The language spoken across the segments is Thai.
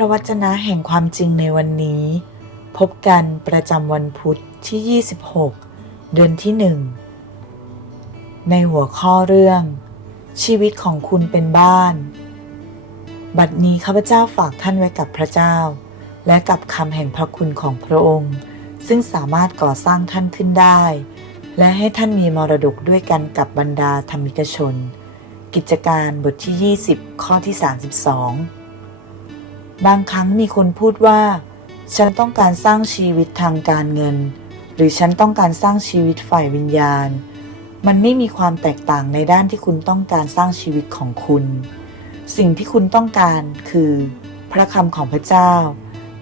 ระวจนะแห่งความจริงในวันนี้ พบกันประจำวันพุธที่ 26 เดือนที่หนึ่งในหัวข้อเรื่อง ชีวิตของคุณเป็นบ้าน บัดนี้ข้าพเจ้าฝากท่านไว้กับพระเจ้า และกับคำแห่งพระคุณของพระองค์ ซึ่งสามารถก่อสร้างท่านขึ้นได้ และให้ท่านมีมรดกด้วยกันกับบรรดาธรรมิกชน กิจการบทที่ 20 ข้อที่ 32 บางครั้งมีคนพูดว่า ฉันต้องการสร้างชีวิตทางการเงิน หรือฉันต้องการสร้างชีวิตฝ่ายวิญญาณ มันไม่มีความแตกต่างในด้านที่คุณต้องการสร้างชีวิตของคุณ สิ่งที่คุณต้องการคือ พระคำของพระเจ้า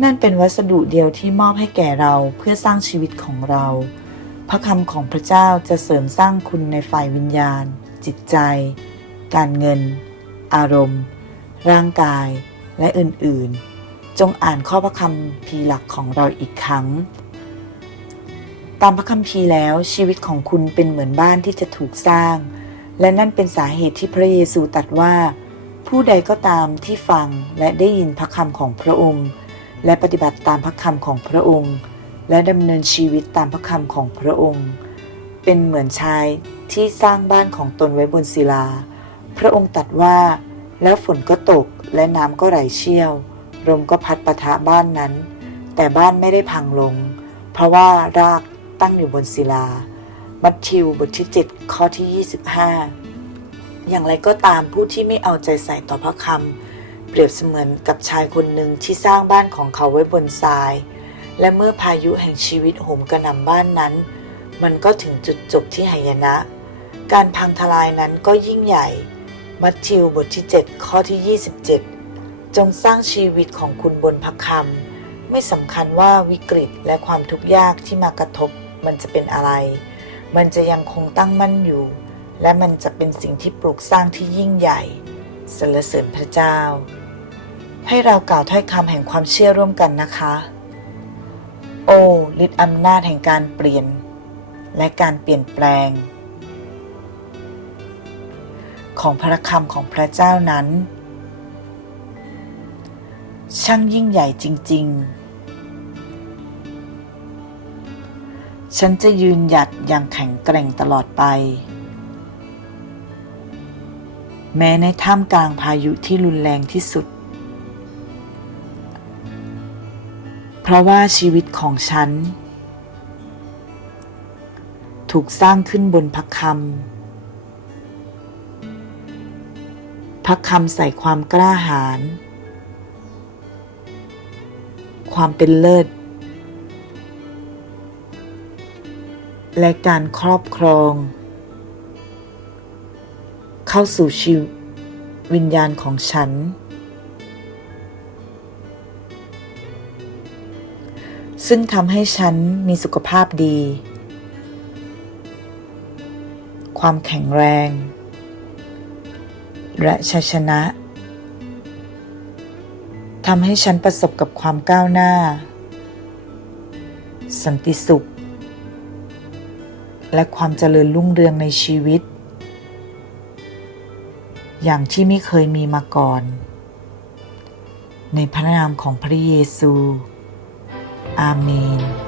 นั่นเป็นวัสดุเดียวที่มอบให้แก่เราเพื่อสร้างชีวิตของเรา พระคำของพระเจ้าจะเสริมสร้างคุณในฝ่ายวิญญาณ จิตใจ การเงิน อารมณ์ ร่างกาย และอื่นๆ จงอ่านข้อพระคัมภีหลักของเราอีกครั้ง ตามพระคัมภีแล้วชีวิตของคุณเป็นเหมือนบ้านที่จะถูกสร้าง และนั่นเป็นสาเหตุที่พระเยซูตรัสว่า ผู้ใดก็ตามที่ฟังและได้ยินพระคำของพระองค์ และปฏิบัติตามพระคำของพระองค์ และดำเนินชีวิตตามพระคำของพระองค์ เป็นเหมือนชายที่สร้างบ้านของตนไว้บนศิลา พระองค์ตรัสว่า แล้วฝนก็ตกและน้ำก็ไหลเชี่ยวลมก็พัดปะทะบ้านนั้น แต่บ้านไม่ได้พังลง เพราะว่ารากตั้งอยู่บนศิลา มัทธิวบทที่ 7 ข้อที่ 25 อย่างไรก็ตามผู้ที่ไม่เอาใจใส่ต่อพระคำเปรียบเสมือนกับชายคนหนึ่งที่สร้างบ้านของเขาไว้บนทราย และเมื่อพายุแห่งชีวิตโหมกระหน่ำบ้านนั้น มันก็ถึงจุดจบที่หายนะ การพังทลายนั้นก็ยิ่งใหญ่ มัทธิวบทที่ 7 ข้อที่ 27 จงสร้างชีวิตของคุณบนพระคำไม่สำคัญว่าวิกฤตและความทุกข์ยากที่มากระทบ มันจะเป็นอะไร มันจะยังคงตั้งมั่นอยู่ และมันจะเป็นสิ่งที่ปลูกสร้างที่ยิ่งใหญ่สรรเสริญพระเจ้า ให้เรากล่าวถ้อยคำแห่งความเชื่อร่วมกันนะคะ โอ้ฤทธิอำนาจแห่งการเปลี่ยน และการเปลี่ยนแปลง ของพระคำของพระเจ้านั้น ช่างยิ่งใหญ่จริง ๆ ฉันจะยืนหยัดอย่างแข็งแกร่งตลอดไป แม้ในท่ามกลางพายุที่รุนแรงที่สุด เพราะว่าชีวิตของฉัน ถูกสร้างขึ้นบนพระคำ พระคำใส่ความกล้าหาญ ความเป็นเลิศ และการครอบครอง เข้าสู่ชีววิญญาณของฉัน ซึ่งทำให้ฉันมีสุขภาพดี ความแข็งแรง และชัยชนะทำให้ฉันประสบกับความก้าวหน้า สันติสุข และความเจริญรุ่งเรืองในชีวิต อย่างที่ไม่เคยมีมาก่อน ในพระนามของพระเยซู อาเมน